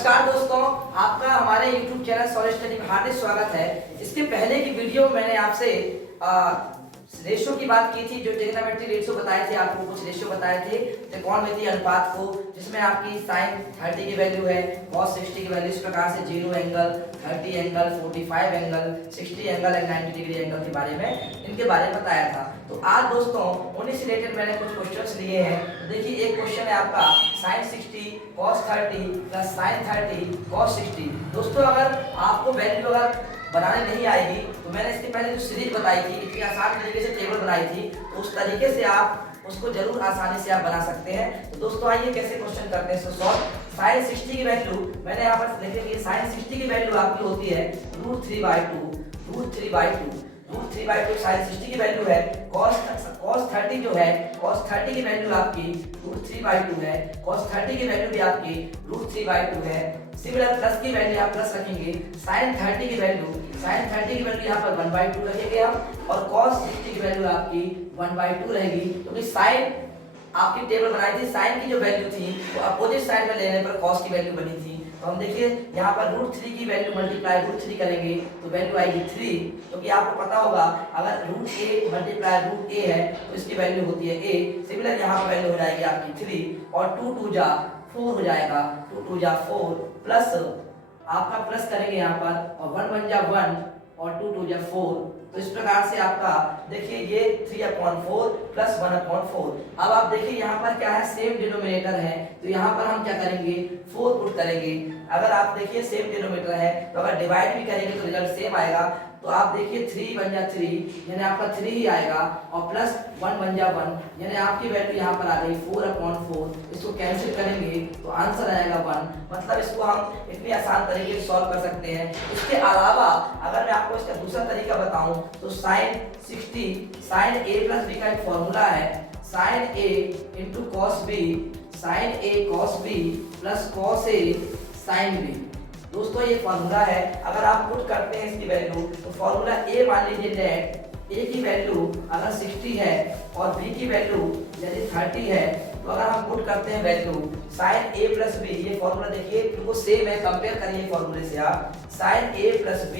नमस्कार दोस्तों, आपका हमारे YouTube चैनल सॉलिड स्टडी में हार्दिक स्वागत है। इसके पहले की वीडियो मैंने आपसे रेशियो की बात की थी, जो ट्रिग्नोमेट्री रेशियो बताए थे, आपको कुछ रेशियो बताए थे त्रिकोणमितीय अनुपात को, जिसमें आपकी sin 30 की वैल्यू है, cos 60 की वैल्यू इस प्रकार से 0 angle, 30 angle, 45 angle, 60 angle and 90 degree angle के बारे में इनके बारे में बताया था। तो आज दोस्तों उन्हीं से रिलेटेड मैंने कुछ क्वेश्चंस लिए हैं। तो देखिए एक क्वेश्चन है आपका sin 60 cos 30 plus sin 30 cos 60। दोस्तों अगर आपको वैल्यू अगर बनाने नहीं आएगी तो मैंने इसके पहले जो सीरीज बताई थी, इतनी आसान तरीके से टेबल बनाई थी, तो उस तरीके से आप उसको जरूर आसानी से आप बना सकते हैं। तो दोस्तों आइए कैसे क्वेश्चन करते हैं। सॉल्व sin 60 की वैल्यू मैंने यहाँ पर लिखेंगे। sin 60 की वैल्यू आपकी होती है √3/2 sin 60 की वैल्यू है। cos 30 जो है, cos 30 की वैल्यू आपकी √3/2 है। cos 30 की वैल्यू भी आपकी √3/2 है। सिमिलर प्लस की वैल्यू आप प्लस रखेंगे। sin 30 की वैल्यू यहाँ पर 1/2 रखेंगे हम, और cos 60 की वैल्यू आपकी 1/2 रहेगी। क्योंकि sin आपकी टेबल बनाई थी, sin की जो वैल्यू थी वो अपोजिट साइड में लेने पर cos की वैल्यू बनी थी। तो हम देखिए यहाँ पर √3 की वैल्यू मल्टीप्लाई √3 करेंगे तो वैल्यू आएगी 3, क्योंकि आपको पता होगा अगर √a मल्टीप्लाई √a है तो इसकी वैल्यू होती है a। सिमिलर यहाँ पर वैल्यू हो जाएगी आपकी 3, और 2 2 जा 4 हो जाएगा, 2 2 जा 4 प्लस आपका प्लस करेंगे यहाँ पर, और 1 1 जा 1 और 2 2 जा 4। तो इस प्रकार से आपका देखिए ये 3/4 प्लस 1/4। अब आप देखिए यहाँ पर क्या है, सेम डिनोमिनेटर है, तो यहाँ पर हम क्या करेंगे 4 पुट करेंगे। अगर आप देखिए सेम डिनोमिनेटर है तो अगर डिवाइड भी करेंगे तो रिजल्ट सेम आएगा। तो आप देखिए 3 1 जा 3 यानी आपका 3 ही आएगा, और प्लस 1 1 जा 1 यानी आपकी वैल्यू यहाँ पर आ गई 4/4। इसको कैंसिल करेंगे तो आंसर आएगा 1। मतलब इसको हम इतनी आसान तरीके से सॉल्व कर सकते हैं। इसके अलावा अगर मैं आपको इसका दूसरा तरीका बताऊं तो sin 60 sin a plus b का एक फॉर्मूला है, sin a into cos b, sin a cos b plus cos a sin b। दोस्तों ये फॉर्मूला है, अगर आप पुट करते हैं इसकी वैल्यू तो फॉर्मूला a मान लीजिए नेट a की वैल्यू अगर 60 है और b की वैल्यू यदि 30 है, तो अगर हम पुट करते हैं value sin a plus b, ये फॉर्मूला देखिए बिल्कुल सेम है, कंपेयर करिए फॉर्मूले से आप। sin a plus b,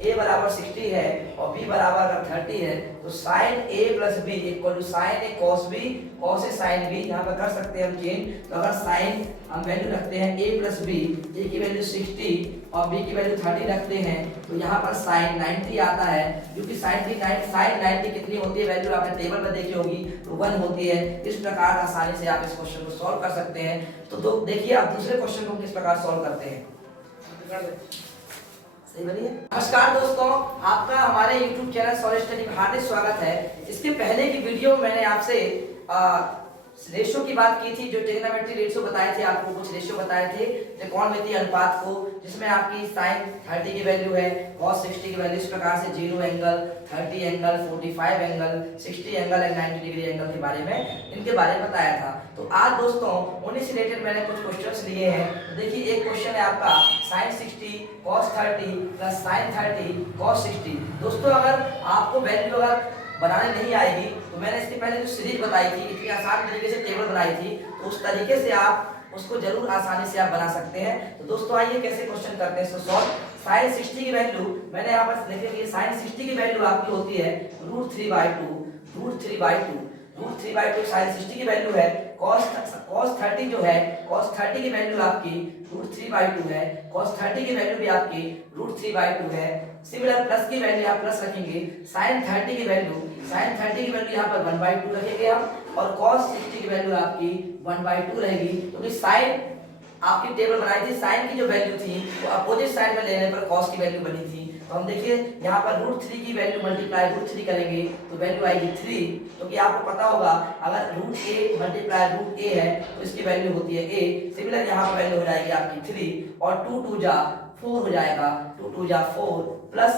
a बराबर 60 है और b बराबर अगर 30 है, तो sin a plus b equal to sin a cos b cos a sin b। यहाँ पर कर सकते हैं हम चेंज। तो अगर sin हम वैल्यू रखते हैं a प्लस b, a की वैल्यू 60 और b की वैल्यू 30 रखते हैं, तो यहाँ पर sin 90 आता है, क्योंकि sin 90 कितनी होती है वैल्यू आपने टेबल में देखी होगी, तो 1 होती है। इस प्रकार आसानी से आप इस क्वेश्चन को सॉल्व कर सकते हैं। तो देखिए आप दूसरे क्वेश्चन को किस प्रकार सॉल्व करते हैं। सही बनी है। नमस्कार दोस्तों, आपका हमारे YouTube चैनल सॉलिड स्टडी में हार्दिक स्वागत है। इसके पहले की वीडियो मैंने आपसे रेशियो की बात की थी, जो ट्रिग्नोमेट्री रेशियो बताए थे, आपको कुछ रेशियो बताए थे त्रिकोणमितीय अनुपात को, जिसमें आपकी sin 30 की वैल्यू है, cos 60 की वैल्यू इस प्रकार से 0 angle, 30 angle, 45 angle, 60 angle and 90 degree angle के बारे में इनके बारे में बताया था। तो आज दोस्तों उन्हीं से रिलेटेड मैंने कुछ क्वेश्चंस लिए हैं। तो देखिए एक क्वेश्चन है आपका sin 60 cos 30 plus sin 30 cos 60। दोस्तों अगर आपको वैल्यू अगर बनाने नहीं आएगी तो मैंने इसके पहले जो सीरीज बताई थी, इतनी आसान तरीके से टेबल बनाई थी, तो उस तरीके से आप उसको जरूर आसानी से आप बना सकते हैं। तो दोस्तों आइए कैसे क्वेश्चन करते हैं। सॉल्व sin 60 की वैल्यू मैंने यहाँ पर लिखेंगे। sin 60 की वैल्यू आपकी होती है √3/2 sin 60 की वैल्यू है। cos 30 जो है, cos 30 की वैल्यू आपकी √3/2 है। cos 30 की वैल्यू भी आपकी √3/2 है। सिमिलर प्लस की वैल्यू आप प्लस रखेंगे। sin 30 की वैल्यू यहाँ पर 1/2 रखेंगे हम, और cos 60 की वैल्यू आपकी 1/2 रहेगी। क्योंकि sin आपकी टेबल बनाई थी, sin की जो वैल्यू थी वो अपोजिट साइड में लेने पर cos की वैल्यू बनी थी। तो हम देखिए यहाँ पर √3 की वैल्यू मल्टीप्लाई √3 करेंगे तो वैल्यू आएगी 3, क्योंकि आपको पता होगा अगर √a मल्टीप्लाई √a है तो इसकी वैल्यू होती है a। सिमिलर यहाँ पर वैल्यू हो जाएगी आपकी 3, और 2 2 जा 4 हो जाएगा, 2 2 जा 4 प्लस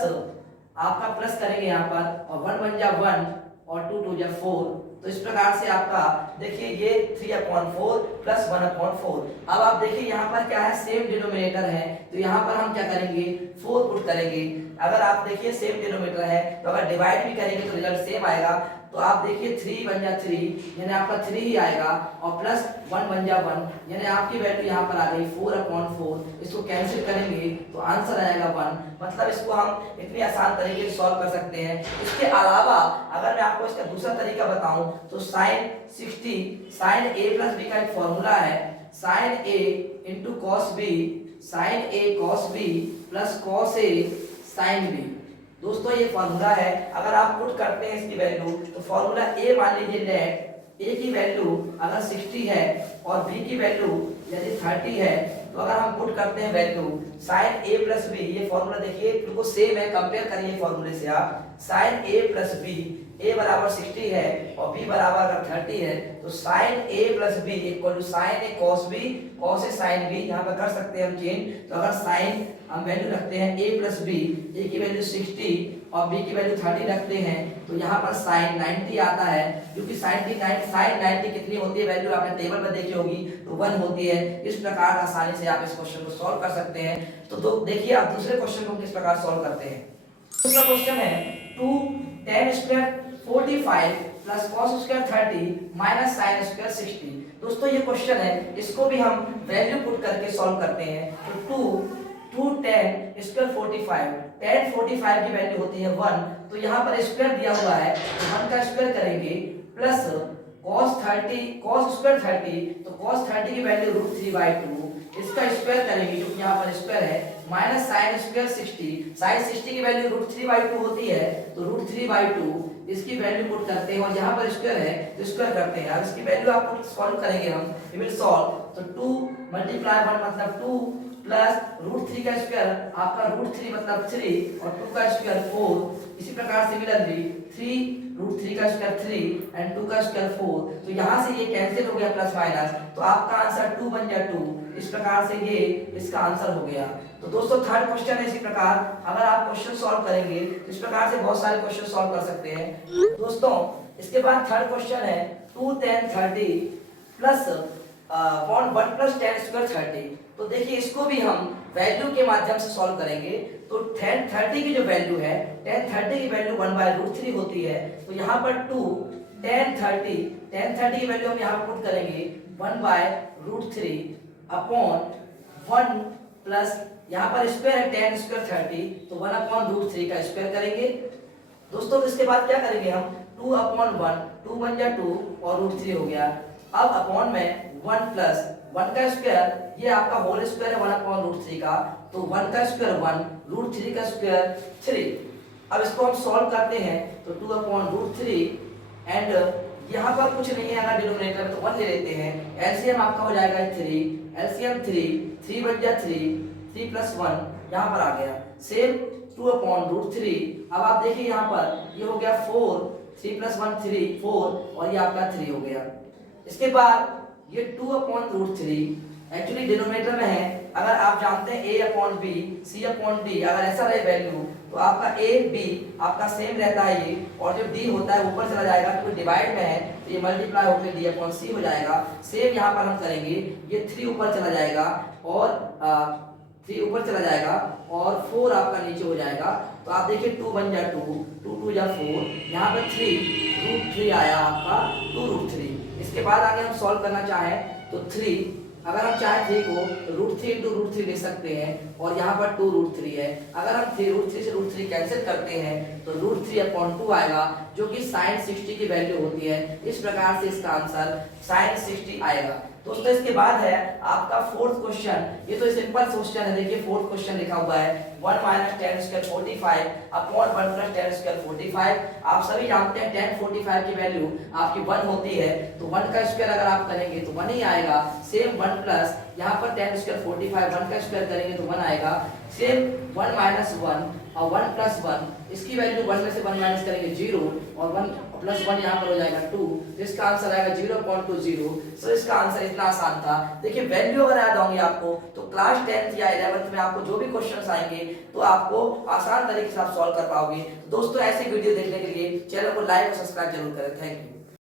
आपका प्लस करेंगे यहाँ पर, और 1 1 जा 1 और 2 2 जा 4। तो इस प्रकार से आपका देखिए ये 3/4 प्लस 1/4। अब आप देखिए यहाँ पर क्या है, सेम डिनोमिनेटर है, तो यहाँ पर हम क्या करेंगे 4 पुट करेंगे। अगर आप देखिए सेम डिनोमिनेटर है तो अगर डिवाइड भी करेंगे तो रिजल्ट सेम आएगा। तो आप देखिए 3 बन जा 3 यानी आपका 3 ही आएगा और प्लस 1 बन जा 1 यानी आपकी वैल्यू यहाँ पर आ गई 4/4। इसको कैंसिल करेंगे तो आंसर आएगा 1। मतलब इसको हम इतनी आसान तरीके से सॉल्व कर सकते हैं। इसके अलावा अगर मैं आपको इसका दूसरा तरीका बताऊं तो sine 60 sine a plus b का एक फॉर्मूला है, sine a into cos b, sine a cos b plus cos a sine b। दोस्तों ये फॉर्मूला है, अगर आप पुट करते हैं इसकी वैल्यू तो फॉर्मूला a मान लीजिए नेट a की वैल्यू अगर 60 है और b की वैल्यू यदि 30 है तो अगर हम पुट करते हैं value sine a plus b, ये फॉर्मूला देखिए बिल्कुल सेम है, कंपेयर करिए फॉर्मूले से आप। Sine a plus b, a बराबर 60 है और b बराबर अगर 30 है तो sine a plus b equal to sine a cos b cos a sine b। यहाँ पर कर सकते हैं हम चेंज। तो अगर साइन हम वैल्यू रखते हैं a प्लस b, a की वैल्यू 60 और b की वैल्यू 30 रखते हैं तो यहाँ पर साइन 90 आता है, क्योंकि साइन 90 कितनी होती है वैल्यू आपने टेबल में देखी होगी तो 1 होती है। इस प्रकार आसानी से आप इस क्वेश्चन को सॉल्व कर सकते हैं। तो देखिए आप दूसरे क्वेश्चन को किस प्रकार सॉल्व करते हैं। दूसरा क्वेश्चन है 2 tan square 45 plus cos square 30 minus sin square 60। दोस्तों ये क्वेश्चन है, इसको भी हम वैल्यू पुट करके सॉल्व करते हैं। तो 2 tan स्क्वायर 45, tan 45 की वैल्यू होती है 1, तो यहाँ पर स्क्वायर दिया हुआ है तो 1 का स्क्वायर करेंगे प्लस cos स्क्वायर 30, तो cos 30 की वैल्यू √3/2, इसका स्क्वायर करेंगे क्योंकि यहाँ पर स्क्वायर है, माइनस sin स्क्वायर 60, sin 60 की वैल्यू √3/2 होती है तो √3/2 इसकी वैल्यू पुट करते हैं और यहाँ पर स्क्वायर है तो स्क्वायर करते हैं। अब इसकी वैल्यू आप सॉल्व करेंगे हम, वी विल सॉल्व। तो 2 मल्टीप्लाई 1 मतलब 2 प्लस √3 का स्क्वायर आपका √3 मतलब 3 और 2 का स्क्वायर 4। इसी प्रकार सिमिलरली 3 √3 का स्क्वायर 3 एंड 2 का स्क्वायर 4। तो यहाँ से ये कैंसिल हो गया प्लस माइनस, तो आपका आंसर 2 बन गया 2। इस प्रकार से ये इसका आंसर हो गया। तो दोस्तों थर्ड क्वेश्चन है इसी प्रकार, अगर आप क्वेश्चन सॉल्व करेंगे तो इस प्रकार से बहुत सारे क्वेश्चन सॉल्व कर सकते हैं। दोस्तों इसके बाद थर्ड क्वेश्चन है 2 tan 30 plus 1 plus tan square 30। तो देखिए इसको भी हम वैल्यू के माध्यम से सॉल्व करेंगे। तो tan 30 की जो वैल्यू है, tan 30 की वैल्यू 1/√3 होती है, तो यहाँ पर 2 tan 30 की वैल्यू हम यहाँ पर पुट करेंगे 1/√3 अपॉन 1 प्लस यहाँ पर स्क्वायर है tan स्क्वायर 30, तो 1/√3 का स्क्वायर करेंगे। दोस्तों इसके बाद क्या करेंगे हम 2/1, 2 बन जा 2 और √3 हो गया। अब अपॉन में 1 प्लस 1 का स्क्वायर, ये आपका होल स्क्वायर है 1/√3 का, तो 1 का स्क्वायर 1, √3 का स्क्वायर 3। अब इसको हम सॉल्व करते हैं तो 2/√3 एंड यहाँ पर कुछ नहीं है, अगर डिनोमिनेटर में तो 1 ले लेते हैं। एलसीएम आपका हो जाएगा 3, एलसीएम 3 बन जा 3 प्लस 1 यहाँ पर आ गया। सेम 2/√3। अब आप देखिए यहाँ पर ये हो गया 4, 3 प्लस 1 3 4 और ये आपका 3 हो गया। इसके बाद ये 2/√3 एक्चुअली डिनोमिनेटर में है। अगर आप जानते हैं a/b c/d, अगर ऐसा रहे वैल्यू तो आपका a b आपका सेम रहता है ये, और जो d होता है ऊपर चला जाएगा क्योंकि डिवाइड में है तो ये मल्टीप्लाई होकर d/c हो जाएगा। सेम यहाँ पर हम करेंगे, ये 3 ऊपर चला जाएगा और 3 ऊपर चला जाएगा और 4 आपका नीचे हो जाएगा। तो आप देखिए 2 बन जा 2, 2 जा 4, यहाँ पर 3 आया आपका 2√3। इसके बाद आगे हम सॉल्व करना चाहें तो 3, अगर हम चाहें 3 को √3 इंटू √3 लिख सकते हैं और यहाँ पर 2√3 है। अगर हम √3 से √3 कैंसिल करते हैं तो √3/2 आएगा, जो कि sin 60 की वैल्यू होती है। इस प्रकार से इसका आंसर sin 60 आएगा। दोस्तों इसके बाद है आपका फोर्थ क्वेश्चन। ये तो सिंपल क्वेश्चन है, देखिए फोर्थ क्वेश्चन लिखा हुआ है 1 minus tan square 45 upon 1 plus tan square 45। आप सभी जानते हैं tan 45 की वैल्यू आपकी 1 होती है, तो 1 का स्क्वायर अगर आप करेंगे तो 1 ही आएगा। सेम 1 प्लस यहाँ पर tan स्क्वायर 45 1 का स्क्वायर करेंगे तो 1 आएगा। सेम 1 माइनस 1 और 1 प्लस 1, इसकी वैल्यू 1 में से 1 माइनस करेंगे 0 और 1 प्लस 1 यहाँ पर हो जाएगा 2, तो इसका आंसर आएगा 0.20। सो इसका आंसर इतना आसान था। देखिए वैल्यू अगर याद होंगी आपको तो क्लास 10th या 11th में आपको जो भी क्वेश्चंस आएंगे तो आपको आसान तरीके से आप सॉल्व कर पाओगे। दोस्तों ऐसी वीडियो देखने के लिए चैनल को लाइक और सब्सक्राइब जरूर करें। Thank you.